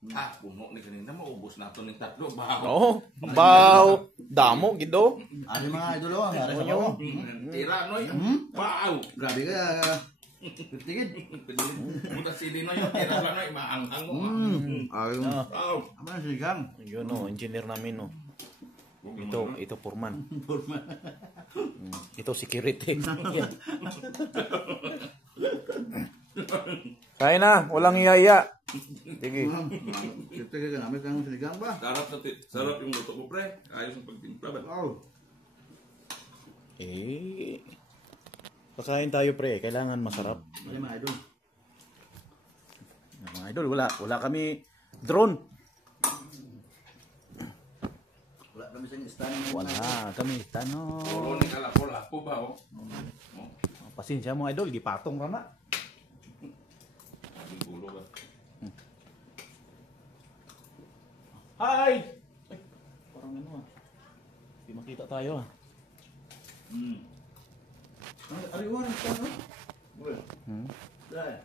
Puno ni kanina maubos nato ning tatlo ba. Oo, baw, damo gido. Ari mga idol oh, ari sa mo. Tira noy. Wow. Grabe ka. Tigid. Buta sili noy, tira lang noy maanghang mo. Ayun. Wow. Ama sigang. Yun engineer namin Ito foreman. Ito security. Kaya na, walang iyaya. Sige. Kita ka namin kang sigang ba? Sarap yung luto ko pre. Ayos ang pagtimpla ba. Wow. Pagkain tayo pre, kailangan masarap. Ay mga idol. Mga idol, wala kami drone. Wala kami sa stand. Wala kami tanong. Puro ni kalapol-lapo ba oh. Pasensya mo idol, gipatong rama. Ang gulo ba. Hi! Ay, parang Hindi makita tayo Ari warang stand oh. Boy. Dai.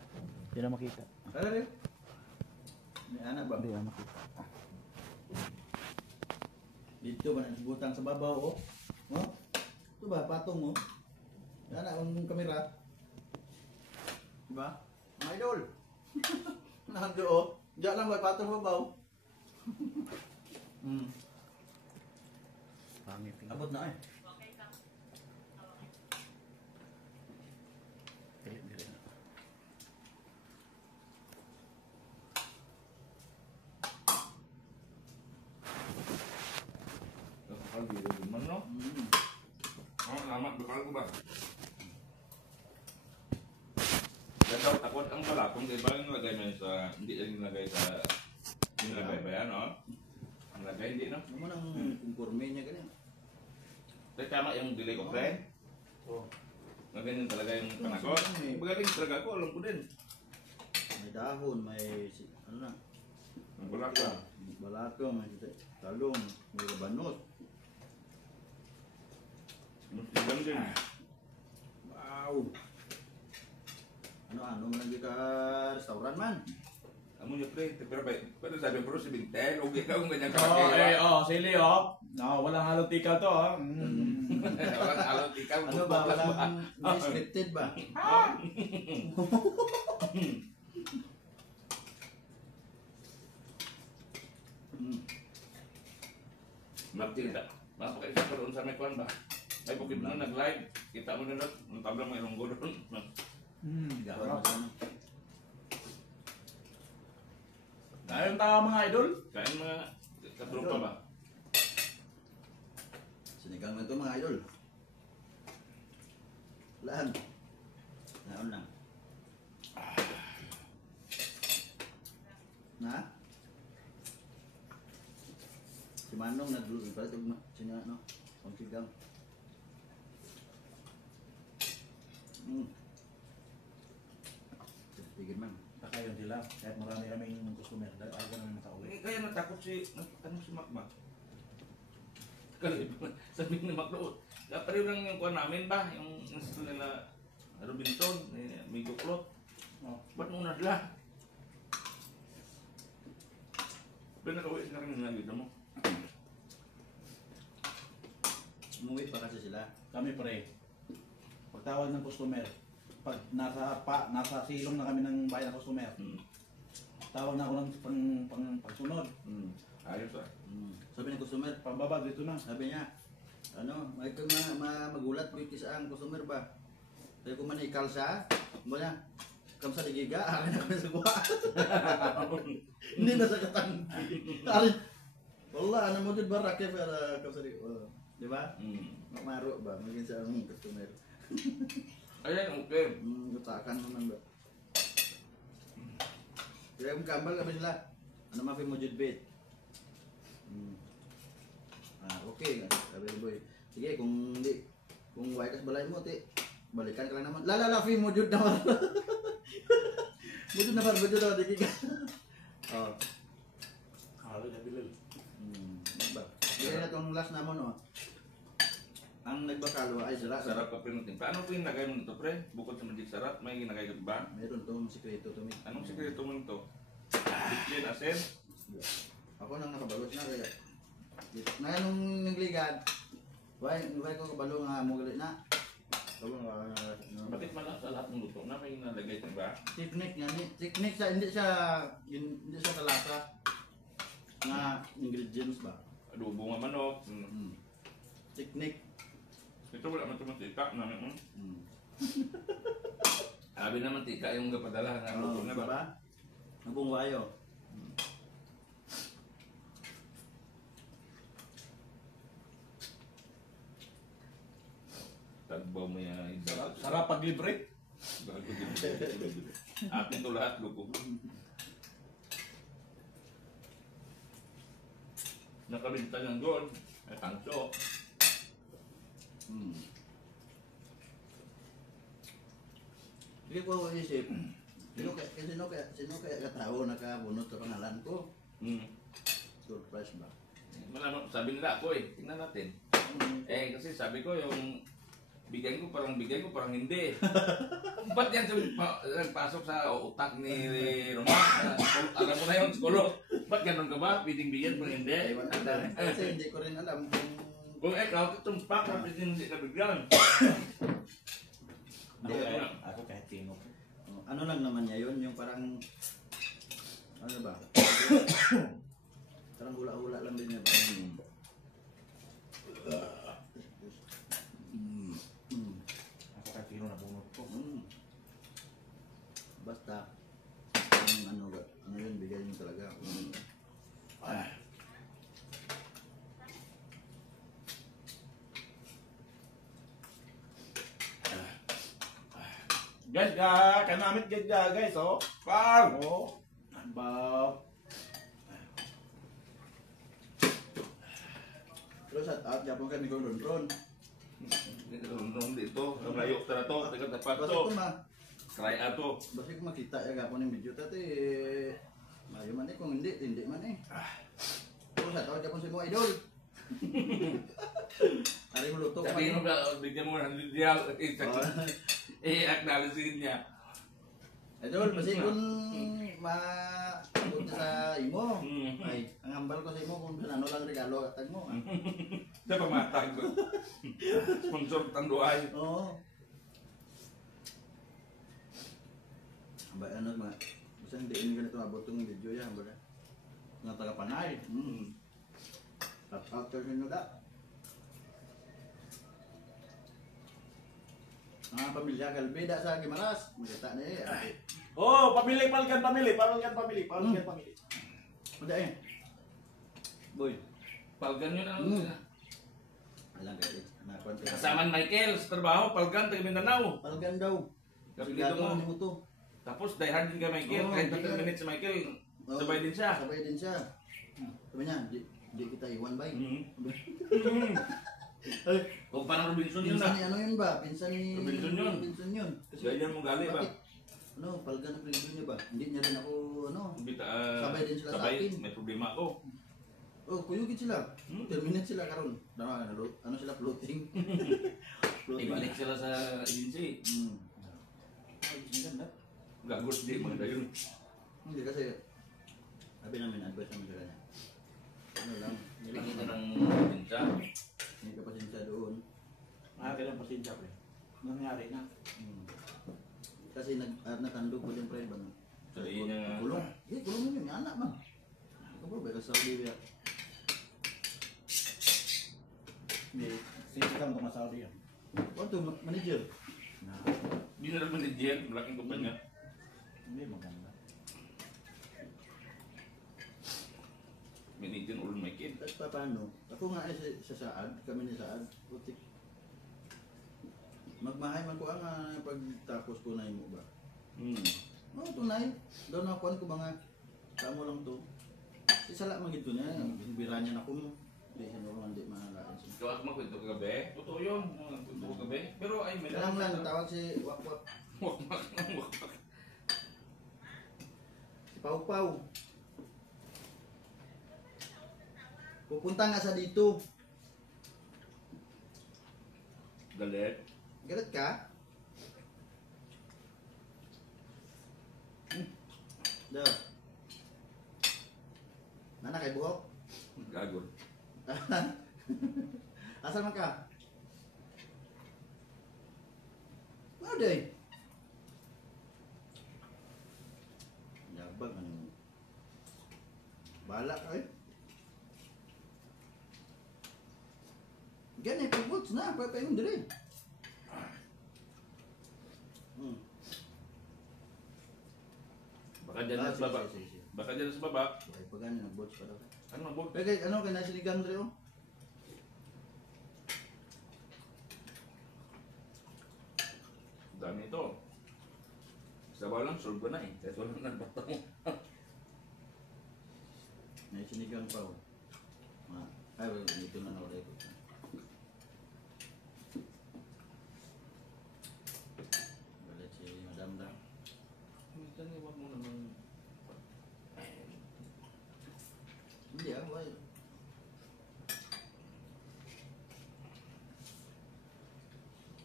Hindi na makita. Ari. May anak ba? Hindi na makita. Dito ba nagbutang sa babaw oh. Oh? Ito ba patong oh. Yan ang kamera. Diba? Mga idol. Nando oh. Diyan lang ba patong sa babaw. Pangit. Abot na eh. Alamat bakal ko ba? Daw takot ang balakong di ba nilagay mo sa hindi nilagay sa nilagay ba yan no? Nilagay hindi no? Ano nang kumporme niya ganyan? Kaya tama yung delay ko friend. Oh. Ganyan talaga yung panakot. Magaling talaga ko alam ko din. May dahon, may ano na? Ang balaka. Balaka, may talong, may labanot. Musigang din. Wow. Ano man lagi ka restaurant man? Amo niya pre, pero sabi pero si Bintel, okay ka kung ganyan ka. Sili walang halong tika to Walang halong tika. Ano ba? Walang scripted ba? Magtinda. Mapakaisa pa doon sa may kwan ba? Ay bukid na nag-live. Kita mo na doon. Ang tablang may lunggo doon. Ayun tayo mga idol. Kain mga katrupa ba? Sinigang na ito mga idol. Laan. Naon lang. Na? Si Manong nagluto pala ito siya no? Pangsigang. Tigil man. Kakayon sila. Kahit marami kaming customer. Ayaw ka naman makauwi. Kaya natakot si Makmak. Kasi sabi ni Makdo, pareho lang yung kuha namin ba? Yung gusto nila Robinson, may guklot. Ba't muna sila? Pero nakauwi sila kanina dito mo. Umuwi pa kasi sila. Kami pre. Pagtawag ng customer. Pag nasa silong na kami ng bayan ng customer. Tawag na ako ng pagsunod. Ayos ah. Sabi ng customer, Pambaba dito na. sabi niya, ano, may magulat ko isa ang customer ba? Sabi ko man ikalsa, mo niya, kamsa digiga, akin ako sa buha. Hindi na sa katangki. Wala, ano mo din ba rakip kamsa digiga? Di ba? Maro ba? Maging sa aming customer. Ayan, okay. Utakan naman ba? Kaya kung kambal kami sila, ano mapi mo jud bait? Okay, sabi ni boy. Sige, kung hindi, kung way kas balay mo, balikan ka lang naman. Fi mo jud naman. Mujud naman, di ka. Oh. Halo na bilal. Ba? Kaya na tong last naman, oh. Ang nagbakalo ay sarap. Sarap ka pinutin. Paano po yung nagay mo nito, pre? Bukod sa magic sarap, may ginagay ka ba? Meron tong sikreto to mi. Anong sikreto mo nito? Bitlin, asin? Ako nang nakabalot na kaya. Ngayon nung nagligad, why ko kabalo nga mo gali na. Kabalo nga Bakit man sa lahat ng luto na may nalagay sa ba? technique nga ni. Technique sa hindi siya talasa nga ingredients ba. Adobo nga manok. Technique. Ito wala man tumatika namin. Mm. Sabi naman tika yung gapadala na luto na ba? Diba? Nabong wayo. Tagbaw mo yan. Sarap pag libre. Bago din. Akin to lahat, luko. Nakabinta ng gold. Ay, tanso. Hindi ko isip. Sino kaya katao nakabunot sa pangalan ko? Surprise ba? Malaman, sabi nila ako eh. Tingnan natin. Kasi sabi ko yung bigay ko parang hindi. Ba't yan nagpasok sa utak ni Roman? Alam mo na yun, skolo. Ba't ganun ka ba? Pwedeng bigyan parang hindi? Ewan alam. Kasi hindi ko rin alam Kung ikaw, tumpak na pwedeng hindi ka bigyan. Ako kahit sino. ano lang naman niya yun, yung parang ano ba? Parang hula-hula lang din niya ba? Ako kahit sino na bunot ko. Basta ano yun, bigay mo talaga. Guys, kanamit guys, oh. Wow! Oh. Baw. Terus at Japon kami ko ron. Nung dito, layo na to, tapat Basta to. ko Try ato. basta ko makita ya gapon yung video tati mayo man eh, kung hindi man eh. Terus at Japon si mo idol. Hari mo luto Sabi mo ba, bigyan mo ng lidial, acknowledge niya. Idol, kasi kung maabot sa imo, ay, ang hambal ko sa imo kung ano lang regalo atag mo. Sa pamatag ko. Sponsor tanduay. Oo. Ba ano mga, basta hindi ini ganito abot yung video yan, ba? Nga taga Panay. Shout out to nyo da. Mga pamilya Galbeda sa Gimaras, magkita na eh. Oh, pamili. Udah eh. Boy, Palgan yun ang alam ka eh. Nakuan ka. kasama ni Michael sa trabaho, Palgan, taga Mindanao. Palgan daw. Kapilido mo. mo to. Tapos die hard din kay Michael, Oo, kahit di 30 ka- minutes si Michael, Oo, sabay din siya. Sabay din siya. Sabi niya, di kita iwan ba? Kung parang Robinson yun Pinsan na. ni ano yun ba? Pinsan ni Robinson yun. Robinson yun. Ganyan mo gali ba? Bakit? Ano, palga na pinsan niya ba? Hindi niya rin ako ano. Bita, Sabay din sila sa akin. may problema ako. Oh, kuyugin sila. Terminate sila karon. Ano sila floating. Ibalik sila sa agency. Gagos di mga dayon. Hindi kasi sabi namin advice namin sa kanya. Ano lang, Hindi na ng pinsa. hindi ka pasensya doon. Kailang pasensya pre. Nangyari na. Kasi natandog ko din pre ba? So, yun yung... Kulong. Kulong yun, yung anak man. Ikaw ba, baka Saudi ba? Hindi. Sige ka mo Saudi yan. Ano to, manager? General manager, malaking kumpanya. Hindi maganda. Manager ulo Michael. At paano? Ako nga ay sa Saad, kami ni Saad, putik. Magmahay man ko ang pagtapos ko na mo ba? Oo, tunay. Doon nakuan ko mga kamo lang to. Isa lang magito niya, bira niya na ko mo. Hindi siya naman hindi mahalain siya. Ikaw ako magkwento kagabi. Totoo yun. Magkwento ko kagabi. Pero ay, may Kailang lang, tawag si Wakwak. Wakmak. Si Pau Pau. Pupunta nga sa dito. Galit. Galit ka? Daw. Nana kay buhok. Gago. Asa man ka? Ano day? Yabag ano. Bala ka eh. Ganyan, pag-boots na. Pwede yung dili. Baka dyan na sa baba. Sige. Baka dyan na sa baba. Okay, pag ganyan, nag-boots pa daw. Ano ang bol? Pwede, ano, kaya nasiligang dili oh. Dami ito. Sabaw lang, solve ko na eh. Kahit walang nagbata mo. Nasiligang pa oh. Ay, well, ito na na-order ko. Balik si Madam da. Minsan iwan mo naman. Hindi ah, why?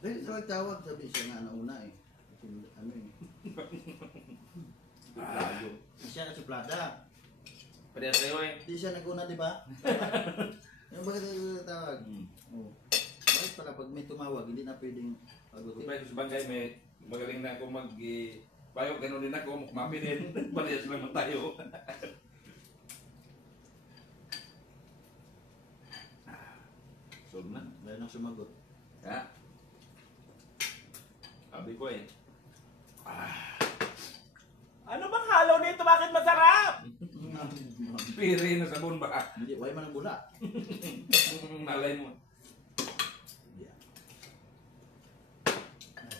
Dahil sa magtawag, sabi siya nga nauna eh. Kasi ano eh. Gago. Hindi siya nasuplada. Parehas kayo eh. Hindi siya naguna, di ba? Yung bakit yung tawag? Oh. Bakit pala pag may tumawag, hindi na pwedeng pagutin. Kung sa bangkay may magaling na ako payo, gano'n din ako, mukmapi din. Parehas lang tayo. Solve na. Dahil nang sumagot. Ha? Sabi ko eh. Ano bang halo nito? Bakit masarap? Piri na sabon ba? Hindi, why man ang bula? Malay mo. Yeah.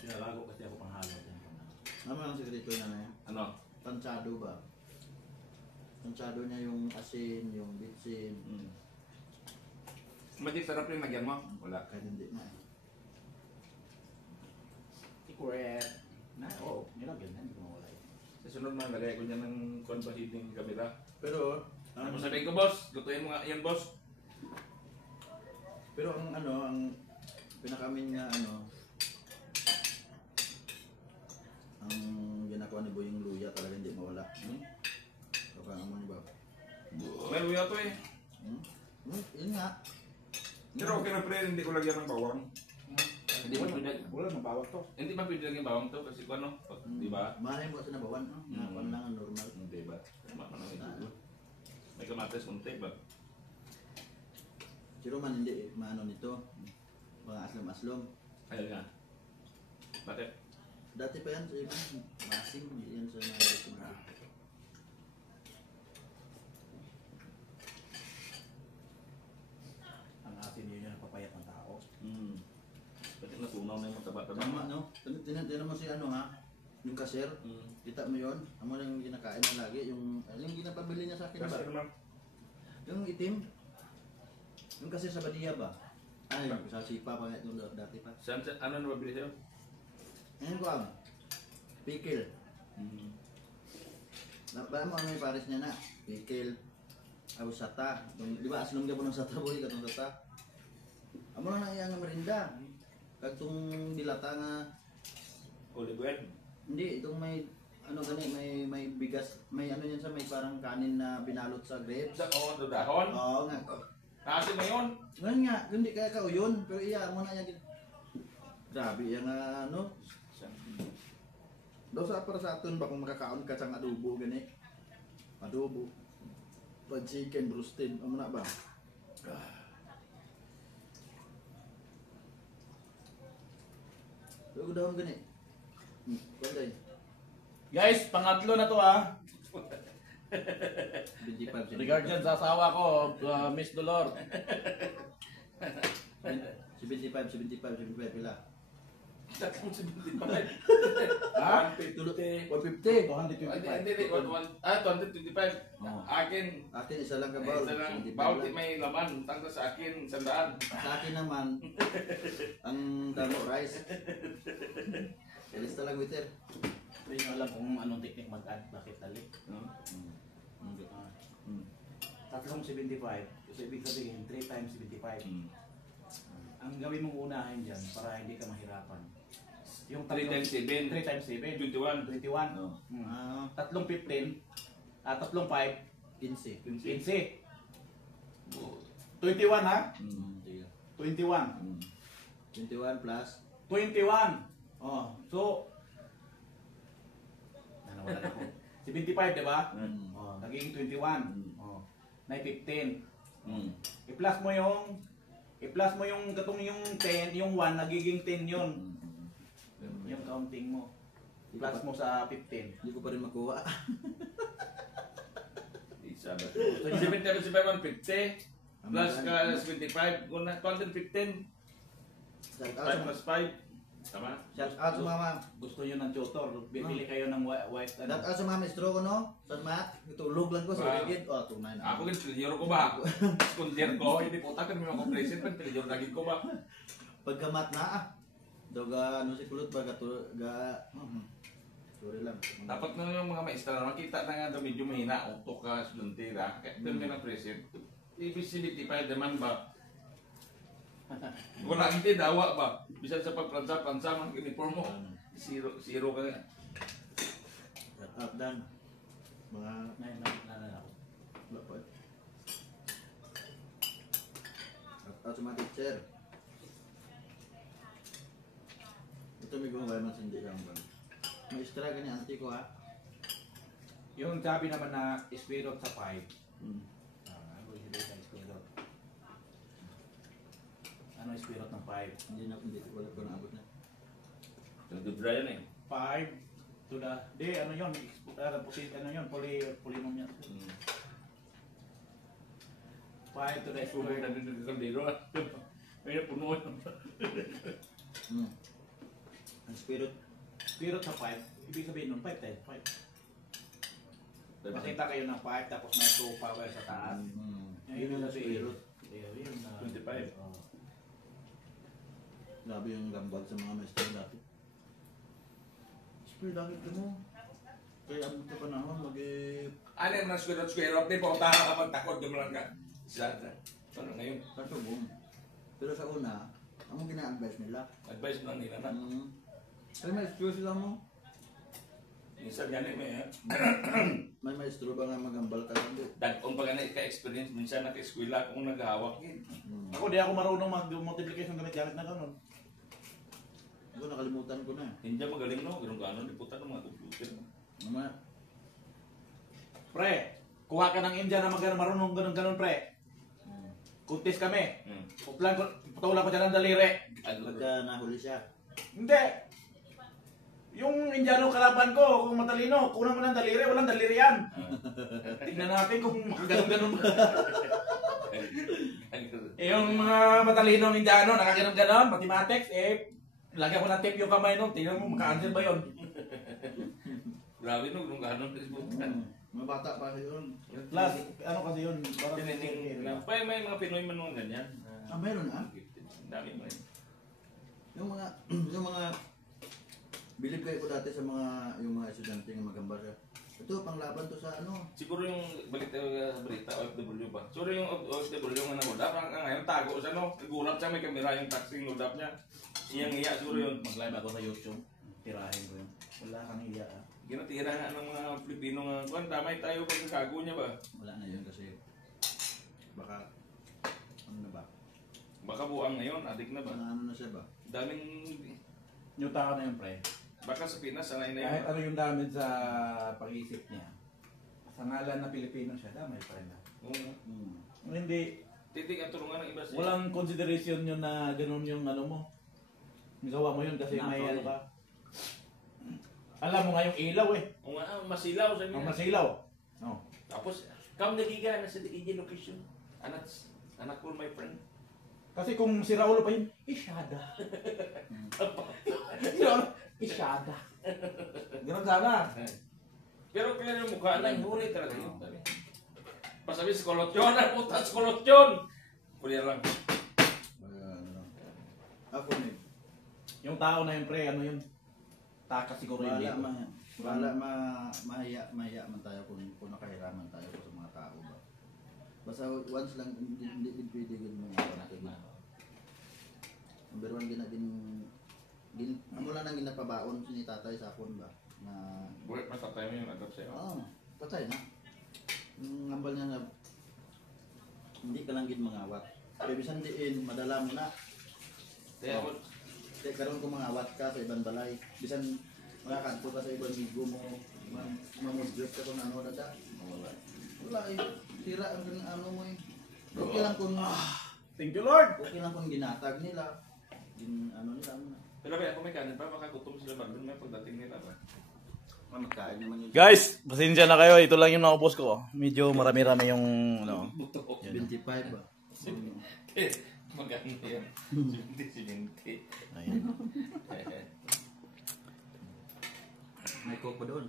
Pinalago kasi ako pang halo. Ano ang sekreto na yan? Ano? Tansado ba? Tansado niya yung asin, yung bitsin. Magic sarap yung nagyan mo? Wala. Kahit hindi na eh. Secret. Na, oo. Nilagyan na, hindi ko mawala yun. Sa sunod na, lagay ko dyan ng conversating camera. Pero, Ano sabihin ko, boss? Lutuin mo nga yan, boss. pero ang ano, ang pinakamin nga ano, ang ginagawa ni Boy yung luya talaga hindi mawala. Kapag ang mga ba? May luya to eh. Yun nga. Pero okay na pre, hindi ko lagyan ng bawang. Hindi ba pwede? Wala, mabawag to. Hindi ba pwede lagyan bawang to? Kasi kung ano, di ba? Malay mo kasi nabawan, no? Nakuha lang ang normal. Hindi ba? Tama ka naman ito. May kamates unti ba? Pero man hindi, maano nito. Mga aslom-aslom. Ayun nga. Bakit? Dati pa yan sa iba, masing, hindi yan sa mga Ang asin yun yung napapayat ng tao. Bakit natunaw na yung mataba-taba? Tama, no? Tinan mo si ano ha, yung cashier, kita mo yun, amo lang yung kinakain mo lagi, yung ginapabili niya sa akin Kasi ba? naman, Yung itim, yung cashier sa Badia ba? Ay, sa Sipa pa nga yung dati pa. ano na mabili sa'yo? Ngayon ko ang, pickle. Ba mo ano yung pares niya na? Pickle, sata. Di ba aslong ka po ng sata boy, katong sata. Amo na iya nga merinda. Kagtong dilata nga, Olive oil? hindi, itong may, ano gani, may bigas, may ano yan sa may parang kanin na binalot sa grapes. Sa dahon? Oo nga. Kasi mo yun? Ngayon nga, hindi kaya kauyon, pero iya, mo na yan. Grabe yan nga, ano. Daw sa para sa atin ba kung makakaon ka sa adobo gani? Adobo. Fried chicken, roasted, amo na ba? Pero daw gani. Panday. Guys, pangatlo na to ah. 25. Regard dyan sa asawa ko, Miss Dolor. 75 pila. Tatlong 75. Ha? 150. 225. Hindi, 225. Oo. Akin, Akin isa lang ka bawl. isa lang, 75 bawal lang. may laman. Tangka sa akin, 100. Sa akin naman, ang damo rice. Alis talaga waiter. Hindi nyo alam kung anong technique mag-add, bakit tali. Tatlong 75. So ibig sabihin, 3 times 75. Ang gawin mong unahin dyan para hindi ka mahirapan. Yung 3 times 7. 3 times 7. 21. 21. No. Ah, Tatlong 15. Tatlong 5. 15. 15. Oh. 21 ha? Sige. 21. 21 plus 21. Oh, so nawala na ako. 75, di ba? Oh, naging 21. Oh, na 15. I-plus mo yung katong yung 10, yung 1 nagiging 10 yun. Yung counting mo. Plus mo sa 15. Hindi ko pa rin makuha. Isa ba? 75, 150. Plus ka 75. Kung na 215. Shout 5 plus 5. Tama? out sa mama. Gusto nyo ng tutor, bibili kayo ng white Shout out sa mama maestro ko no. Sa mat, itulog lang ko sa ligid. Oh, tunay na. Ako din, pilijero ko ba? Skundier ko, hindi po takan may mga present pa, pilijero lagi ko ba? Pagkamat na Doga ano si kulot ba ga sorry lang. Dapat na yung mga maestra na makita na nga daw medyo mahina, utok ka, estudyantira, kaya doon ka na present. Ibig 75 naman ba? Wala hindi, dawa ba? Bisan sa pagpransa-pransa, mga uniform mo, zero ka nga. Shout out dan. Mga na. wala pa. Shout out sa mga teacher. Ito may gumawa man hindi lang ba. May extra gani auntie ko ha. Yung sabi naman na spirit sa 5. Hmm. Ano yung spirit? Ano yung spirit ng 5? Hindi wala ko naabot na. Nagdubra yan eh. 5 to the ano yun, ano yun, polynomial. 5 to the Sumo square. na din ng kaldero. May puno yun. Ang spirit Spirit sa 5, ibig sabihin nun 5 times 5. Makita kayo ng 5 tapos may 2 power sa taas. Yun yung spirit. Yun na. 25. Oh. Grabe yung gambag sa mga maestro dati. Spirit langit ka mo. Kaya abot ka panahon Ano yung mga square up din po, taka ka magtakot, gumlang ka. Sada. Ano ngayon? Kasubong. Pero sa una, ang gina-advise nila. Advice lang nila na. Ay, maestro sila mo. Minsan yan eh, May maestro ba nga magambal ka lang? dagong pag ka-experience, minsan naka-eskwela kung naghahawak yun. Ako di ako marunong mag-multiplication gamit na ganun. Ako nakalimutan ko na. Hindi magaling no, ganun gano'n, liputan ng mga computer. Mama, Pre, kuha ka ng India na marunong ganun pre. Kuntis kami. Patulang ko dyan ng daliri. pagka nahuli siya. Hindi. Yung Indiano kalaban ko, kung matalino, kunan mo ng daliri, walang daliri yan. Tingnan natin kung makaganon-ganon. Yung mga matalinong Indiano, nakaganon-ganon, mathematics, lagyan ko ng tape yung kamay nun, tingnan mo, maka-answer ba yun? Grabe no, ganun gano'n. Mga bata pa yun. Plus, ano kasi yun, parang May mga Pinoy man mga ganyan. Meron na. Dami mo rin. Yung mga bilib kayo ko dati sa yung mga estudyante ng magambal siya. Ito, panglaban to sa ano. Siguro yung balik tayo sa balita, OFW ba? Siguro yung OFW yung nangudap, ang ngayon tago sa no, nagulap siya, may kamera yung taxi ngudap niya. Iyang iya, siguro yun. mag-live ako sa YouTube, tirahin ko yun. Wala kang iya ah. Ginatira nga ng mga Pilipino nga, kuwan, damay tayo pag nagkago niya ba? Wala na yun kasi baka ano na ba? Baka buang na yun, adik na ba? Ano na siya ba? Daming, Yung tao na yun pre, baka sa Pinas, sanay na yun. kahit ano yung damage sa pag-iisip niya, sa ngalan na Pilipino siya, damay pa rin na. Hindi, Titig ang tulungan ng iba siya. walang consideration yun na ganun yung ano mo. Gawa mo yun kasi may ano ka. Alam mo nga yung ilaw eh. O nga, masilaw sa Ang niya. masilaw. No. Tapos, kam nagiga na sa DJ location. Anak ko, my friend. Kasi kung si Raulo pa yun, isyada. Si Raulo, isyada. Ganun sana. Pero kaya yung mukha na, huli talaga yun. Pasabi sa kolotyon, ang puta sa kolotyon. Kuya lang. Ano. Ako ni. Yung tao na yun pre, ano yun? Taka siguro yung dito. Mahiya man tayo kung nakahiraman tayo sa mga tao ba. Basta once lang hindi pwede yun mga natin na. Number one amo lang nang ginapabaon si tatay sa hapon ba na Buhay pa sa tayo yung agap sa'yo. patay na. Yung ngambal niya na hindi ka lang gid mangawat. Kaya bisan diin, madala mo na. Kaya ako, Kaya karon kung mangawat ka sa ibang balay, bisan makakanto ka sa ibang migo mo, mamudjot ka kung ano dada. Wala eh, sira ang ano mo eh. Okay lang kung Thank you, Lord. okay lang kung ginatag nila. Ano nila ano. pero ba, kung may kanin pa, makagutom sila ba? Doon may pagdating nila ba? Magkain naman yun. Guys, pasensya na kayo. Ito lang yung naubos ko. Medyo marami-rami yung ano. Buto. 25 ba? Magkano yan? 70. Ayun. May coke pa doon.